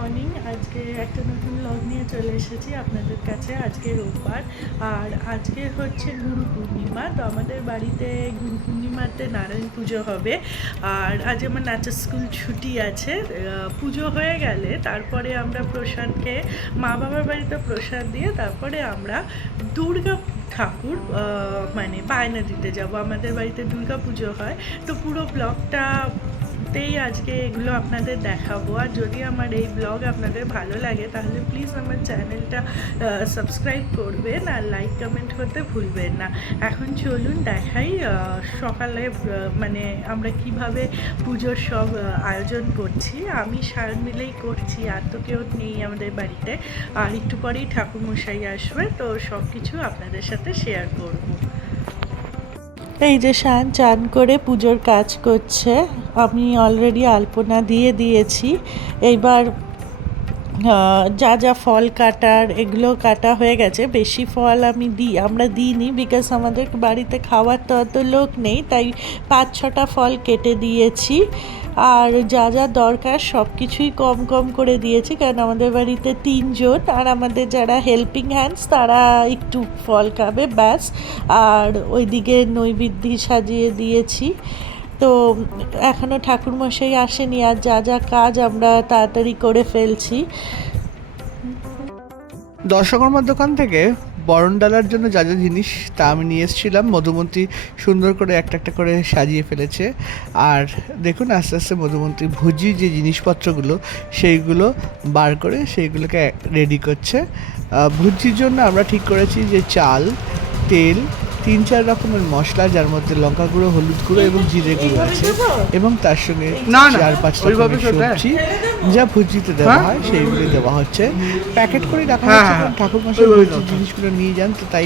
Morning. আজকে একটা নতুন ব্লগ নিয়ে চলে এসেছি আপনাদের কাছে। আজকে রোববার আর আজকে হচ্ছে গুরু পূর্ণিমা। তো আমাদের বাড়িতে গুরু পূর্ণিমাতে নারায়ণ পুজো হবে। আর আজ আমার নাচের স্কুল ছুটি আছে। পুজো হয়ে গেলে তারপরে আমরা প্রসাদ খেয়ে মা বাবার বাড়িতে প্রসাদ দিয়ে তারপরে আমরা দুর্গা ঠাকুর মানে বায়না দিতে যাব। আমাদের বাড়িতে দুর্গা পুজো হয়। তো পুরো ব্লগটা আজকে এগুলো আপনাদের দেখাবো। আর যদি আমার এই ব্লগ আপনাদের ভালো লাগে তাহলে প্লিজ আমার চ্যানেলটা সাবস্ক্রাইব করবেন আর লাইক কমেন্ট করতে ভুলবেন না। এখন চলুন দেখাই সকালে মানে আমরা কিভাবে পুজোর সব আয়োজন করছি। আমি সায়ন মিলেই করছি, আর তো কেউ নেই আমাদের বাড়িতে। আর একটু পরেই ঠাকুরমশাই আসবে, তো সব কিছু আপনাদের সাথে শেয়ার করবো। এই যে শান চান করে পুজোর কাজ করছে। আমি অলরেডি আলপনা দিয়ে দিয়েছি। এইবার যা যা ফল কাটার এগুলো কাটা হয়ে গেছে। বেশি ফল আমরা দিইনি, বিকজ আমাদের বাড়িতে খাওয়ার তো অত লোক নেই, তাই 5-6টা ফল কেটে দিয়েছি। আর যা যা দরকার সব কিছুই কম কম করে দিয়েছি, কারণ আমাদের বাড়িতে 3 জন, আর আমাদের যারা হেল্পিং হ্যান্ডস তারা একটু ফল খাবে ব্যাস। আর ওইদিকে নৈবেদ্য সাজিয়ে দিয়েছি। তো এখনও ঠাকুরমশাই আসেনি, আর যা যা কাজ আমরা তাড়াতাড়ি করে ফেলছি। দর্শকর্মার দোকান থেকে বরণ ডালার জন্য যা যা জিনিস তা আমি নিয়ে এসেছিলাম। মধুমন্তী সুন্দর করে একটা একটা করে সাজিয়ে ফেলেছে। আর দেখুন আস্তে আস্তে মধুমন্তী ভুজি যে জিনিসপত্রগুলো সেইগুলো বার করে সেইগুলোকে রেডি করছে। ভুজির জন্য আমরা ঠিক করেছি যে চাল, তেল, 3-4 রকমের মশলা, যার মধ্যে লঙ্কা গুঁড়ো, হলুদ গুঁড়ো এবং জিরে গুঁড়ো আছে, এবং তার সঙ্গে 4-5 রকমের সবজি যা ভুজিতে দেওয়া হয় সেইগুলি দেওয়া হচ্ছে। প্যাকেট করে রাখা হচ্ছে, কারণ ঠাকুরমশাই ভুজির জিনিসগুলো নিয়ে যান, তো তাই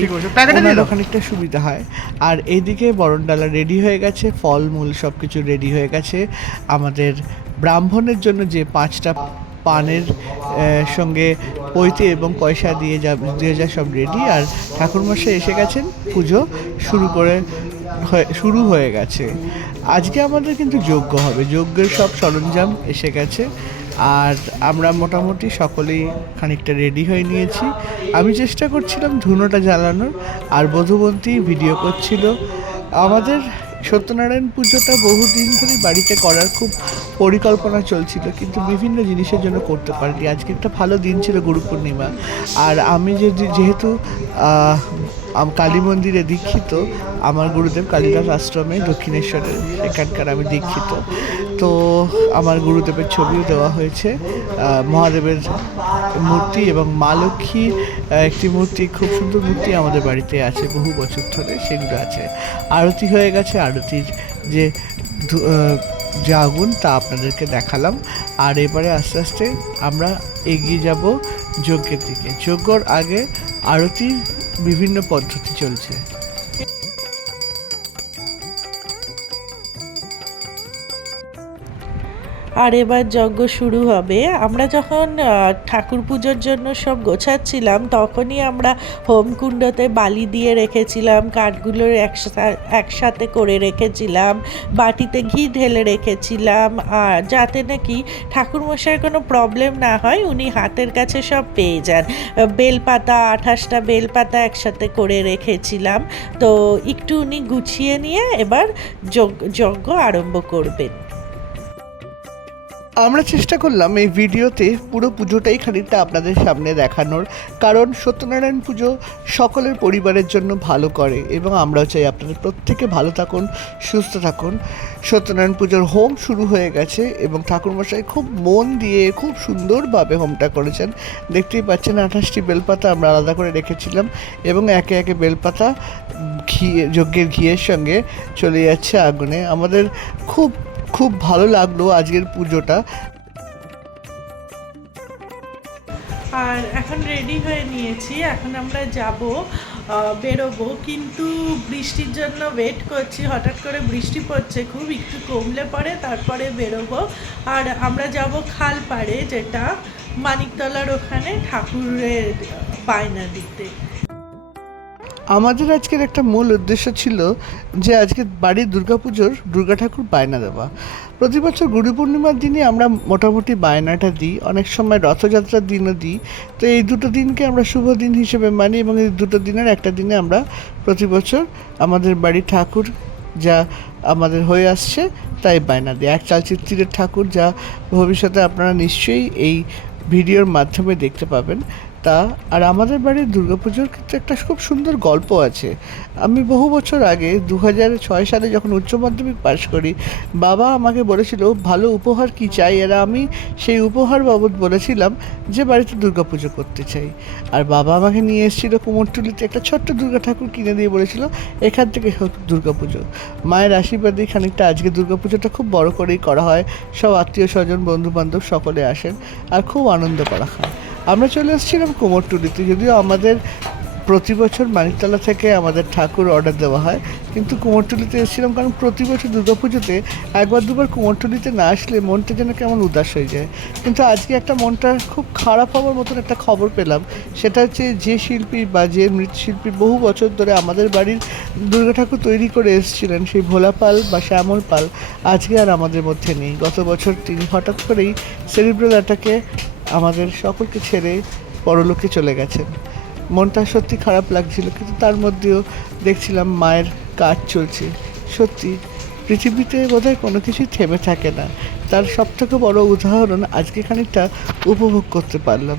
ওনার খানিকটা সুবিধা হয়। আর এইদিকে বরণ ডালা রেডি হয়ে গেছে, ফলমূল সব কিছু রেডি হয়ে গেছে। আমাদের ব্রাহ্মণের জন্য যে 5টা পানের সঙ্গে পৈতে এবং পয়সা দিয়ে যা সব রেডি। আর ঠাকুরমশাই এসে গেছেন, পুজো শুরু হয়ে গেছে। আজকে আমাদের কিন্তু যজ্ঞ হবে, যজ্ঞের সব সরঞ্জাম এসে গেছে। আর আমরা মোটামুটি সকলেই খানিকটা রেডি হয়ে নিয়েছি। আমি চেষ্টা করছিলাম ধুনোটা জ্বালানোর, আর মধুমন্তী ভিডিও করছিল। আমাদের সত্যনারায়ণ পুজোটা বহুদিন ধরে বাড়িতে করার খুব পরিকল্পনা চলছিল, কিন্তু বিভিন্ন জিনিসের জন্য করতে পারিনি। আজকে একটা ভালো দিন ছিল, গুরু পূর্ণিমা। আর আমি যেহেতু কালী মন্দিরে দীক্ষিত, আমার গুরুদেব কালিদাস আশ্রমে দক্ষিণেশ্বরের, এখানকার আমি দীক্ষিত। তো আমার গুরুদেবের ছবিও দেওয়া হয়েছে, মহাদেবের মূর্তি এবং মা লক্ষ্মীর একটি মূর্তি, খুব সুন্দর মূর্তি আমাদের বাড়িতে আছে, বহু বছর ধরে সেগুলো আছে। আরতি হয়ে গেছে, আরতির যে আগুন তা আপনাদেরকে দেখালাম। আর এবারে আস্তে আস্তে আমরা এগিয়ে যাব যজ্ঞের দিকে। যজ্ঞর আগে আরতির বিভিন্ন পদ্ধতি চলছে। আর এবার যজ্ঞ শুরু হবে। আমরা যখন ঠাকুর পুজোর জন্য সব গোছাচ্ছিলাম, তখনই আমরা হোমকুণ্ডতে বালি দিয়ে রেখেছিলাম, কাঠগুলোর একসাথে করে রেখেছিলাম, বাটিতে ঘি ঢেলে রেখেছিলাম, আর যাতে নাকি ঠাকুরমশাইয়ের কোনো প্রবলেম না হয়, উনি হাতের কাছে সব পেয়ে যান। বেলপাতা, 28টা বেলপাতা একসাথে করে রেখেছিলাম। তো একটু উনি গুছিয়ে নিয়ে এবার যজ্ঞ আরম্ভ করবেন। আমরা চেষ্টা করলাম এই ভিডিওতে পুরো পুজোটাই খানিকটা আপনাদের সামনে দেখানোর, কারণ সত্যনারায়ণ পুজো সকলের পরিবারের জন্য ভালো করে, এবং আমরাও চাই আপনাদের প্রত্যেকে ভালো থাকুন, সুস্থ থাকুন। সত্যনারায়ণ পুজোর হোম শুরু হয়ে গেছে, এবং ঠাকুরমশাই খুব মন দিয়ে খুব সুন্দরভাবে হোমটা করেছেন। দেখতেই পাচ্ছেন 28টি বেলপাতা আমরা আলাদা করে রেখেছিলাম, এবং একে একে বেলপাতা যজ্ঞের ঘিয়ের সঙ্গে চলে যাচ্ছে আগুনে। আমাদের খুব খুব ভালো লাগলো আজকের পুজোটা। আর এখন রেডি হয়ে নিয়েছি, এখন আমরা বেরোবো, কিন্তু বৃষ্টির জন্য ওয়েট করছি। হঠাৎ করে বৃষ্টি পড়ছে খুব, একটু কমলে পরে তারপরে বেরোবো। আর আমরা যাব খালপাড়ে, যেটা মানিকতলার ওখানে ঠাকুরের বায়না দিতে। আমাদের আজকের একটা মূল উদ্দেশ্য ছিল যে আজকে বাড়ির দুর্গাপুজোর দুর্গা ঠাকুর বায়না দেওয়া। প্রতি বছর গুরু পূর্ণিমার দিনে আমরা মোটামুটি বায়নাটা দিই, অনেক সময় রথযাত্রার দিনও দিই। তো এই দুটো দিনকে আমরা শুভ দিন হিসেবে মানি এবং এই দুটো দিনের একটা দিনে আমরা প্রতি বছর আমাদের বাড়ির ঠাকুর যা আমাদের হয়ে আসছে তাই বায়না দিই। এক চালচিত্রের ঠাকুর যা ভবিষ্যতে আপনারা নিশ্চয়ই এই ভিডিওর মাধ্যমে দেখতে পাবেন তা। আর আমাদের বাড়ির দুর্গাপুজোর কিন্তু একটা খুব সুন্দর গল্প আছে। আমি বহু বছর আগে 2006 সালে যখন উচ্চ মাধ্যমিক পাশ করি, বাবা আমাকে বলেছিল ভালো উপহার কী চাই, আর আমি সেই উপহার বাবদ বলেছিলাম যে বাড়িতে দুর্গাপুজো করতে চাই। আর বাবা আমাকে নিয়ে এসেছিলো কুমোরটুলিতে একটা ছোট্ট দুর্গা ঠাকুর কিনে দিয়ে বলেছিল এখান থেকে হোক দুর্গাপুজো। মায়ের আশীর্বাদেই খানিকটা আজকে দুর্গাপুজোটা খুব বড় করেই করা হয়। সব আত্মীয় স্বজন বন্ধুবান্ধব সকলে আসেন আর খুব আনন্দ করা হয়। আমরা চলে এসেছিলাম কুমোরটুলিতে, যদিও আমাদের প্রতি বছর মানিকতলা থেকে আমাদের ঠাকুর অর্ডার দেওয়া হয়, কিন্তু কুমোরটুলিতে এসেছিলাম কারণ প্রতি বছর দুর্গাপুজোতে একবার দুবার কুমোরটুলিতে না আসলে মনটা যেন কেমন উদাস হয়ে যায়। কিন্তু আজকে একটা মনটা খুব খারাপ হওয়ার মতন একটা খবর পেলাম। সেটা হচ্ছে যে শিল্পী বা যে মৃৎশিল্পী বহু বছর ধরে আমাদের বাড়ির দুর্গা ঠাকুর তৈরি করে এসেছিলেন, সেই ভোলা পাল বা শ্যামল পাল আজকে আর আমাদের মধ্যে নেই। গত বছর তিনি হঠাৎ করেই সেরিব্রাল অ্যাটাকে আমাদের সকলকে ছেড়ে পরলোকে চলে গেছেন। মনটা সত্যি খারাপ লাগছিল, কিন্তু তার মধ্যেও দেখছিলাম মায়ের কাজ চলছে। সত্যি পৃথিবীতে বোধহয় কোনো কিছুই থেমে থাকে না। তার সবথেকে বড় উদাহরণ আজকে খানিকটা উপভোগ করতে পারলাম।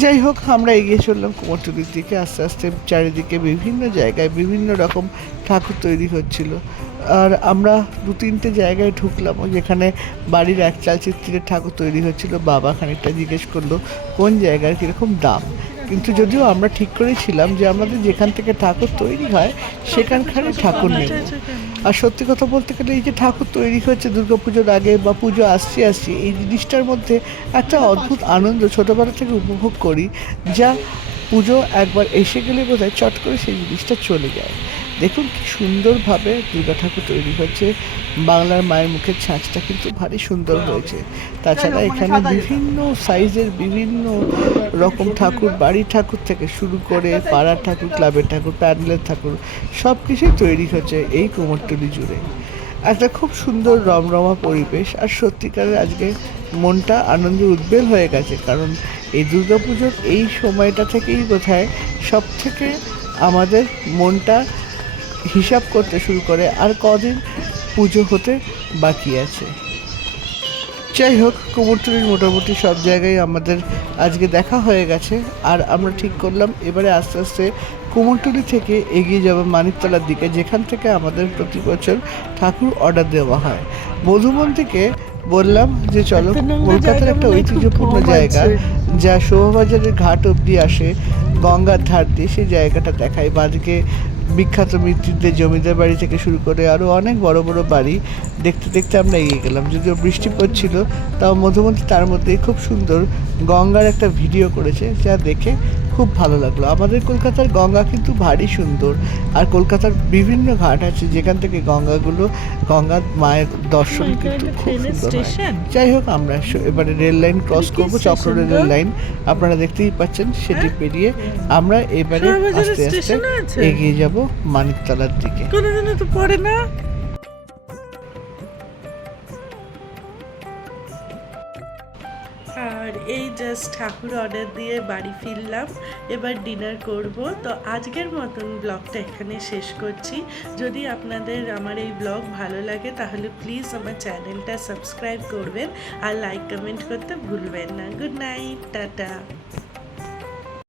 যাই হোক, আমরা এগিয়ে চললাম কুমোরটুলির দিকে। আস্তে আস্তে চারিদিকে বিভিন্ন জায়গায় বিভিন্ন রকম ঠাকুর তৈরি হচ্ছিল। আর আমরা 2-3টে জায়গায় ঢুকলাম যেখানে বাড়ির এক চালচিত্রের ঠাকুর তৈরি হচ্ছিল। বাবা খানিকটা জিজ্ঞেস করলো কোন জায়গার কীরকম দাম, কিন্তু যদিও আমরা ঠিক করেছিলাম যে আমাদের যেখান থেকে ঠাকুর তৈরি হয় সেখানকারই ঠাকুর নেব। আর সত্যি কথা বলতে গেলে এই যে ঠাকুর তৈরি হচ্ছে দুর্গাপুজোর আগে বা পুজো আসছে এই জিনিসটার মধ্যে একটা অদ্ভুত আনন্দ ছোটোবেলা থেকে উপভোগ করি, যা পুজো একবার এসে গেলে বোধহয় চট করে সেই জিনিসটা চলে যায়। দেখুন কি সুন্দরভাবে দুর্গা ঠাকুর তৈরি হচ্ছে। বাংলার মায়ের মুখের ছাঁচটা কিন্তু ভারী সুন্দর হয়েছে। তাছাড়া এখানে বিভিন্ন সাইজের বিভিন্ন রকম ঠাকুর, বাড়ির ঠাকুর থেকে শুরু করে পাড়ার ঠাকুর, ক্লাবের ঠাকুর, প্যান্ডেলের ঠাকুর সব কিছুই তৈরি হচ্ছে এই কুমোরটুলি জুড়ে। একটা খুব সুন্দর রমরমা পরিবেশ। আর সত্যিকারের আজকে মনটা আনন্দে উদ্বেল হয়ে গেছে, কারণ এই দুর্গাপুজোর এই সময়টা থেকেই বোধহয় সব থেকে আমাদের মনটা হিসাব করতে শুরু করে আর কদিন পুজো হতে বাকি আছে। যাই হোক, কুমোরটুলির মোটামুটি সব জায়গায় আমাদের আজকে দেখা হয়ে গেছে। আর আমরা ঠিক করলাম এবারে আস্তে আস্তে কুমোরটুলি থেকে এগিয়ে যাব মানিকতলার দিকে, যেখান থেকে আমাদের প্রতি বছর ঠাকুর অর্ডার দেওয়া হয়। মধুবন থেকে বললাম যে চলো, কলকাতার একটা ঐতিহ্যপূর্ণ জায়গা যা শোভাবাজারের ঘাট অবধি আসে গঙ্গার ধার দিয়ে, সেই জায়গাটা দেখায়। বাদিকে বিখ্যাত মৃত্যুদের জমিদার বাড়ি থেকে শুরু করে আরও অনেক বড় বড় বাড়ি দেখতে দেখতে আমরা এগিয়ে গেলাম। যদিও বৃষ্টি পড়ছিল, তাও মধুমতি তার মধ্যে খুব সুন্দর গঙ্গার একটা ভিডিও করেছে, যা দেখে খুব ভালো লাগলো। আমাদের কলকাতার গঙ্গা কিন্তু ভারী সুন্দর, আর কলকাতার বিভিন্ন ঘাট আছে যেখান থেকে গঙ্গার মায়ের দর্শন কিন্তু খুব সুন্দর হয়। যাই হোক, আমরা এবারে রেল লাইন ক্রস করবো, চক্র রেল লাইন আপনারা দেখতেই পাচ্ছেন। সেটি পেরিয়ে আমরা এবারে আস্তে আস্তে এগিয়ে যাব মানিকতলার দিকে। কোনোদিনও তো পড়ে না। আর এই জাস্ট ঠাকুর অর্ডার দিয়ে বাড়ি ফিরলাম, এবার ডিনার করব। তো আজকের মতন ব্লগটা এখানে শেষ করছি। যদি আপনাদের আমার এই ব্লগ ভালো লাগে তাহলে প্লিজ আমার চ্যানেলটা সাবস্ক্রাইব করবেন আর লাইক কমেন্ট করতে ভুলবেন না। Good night, tata.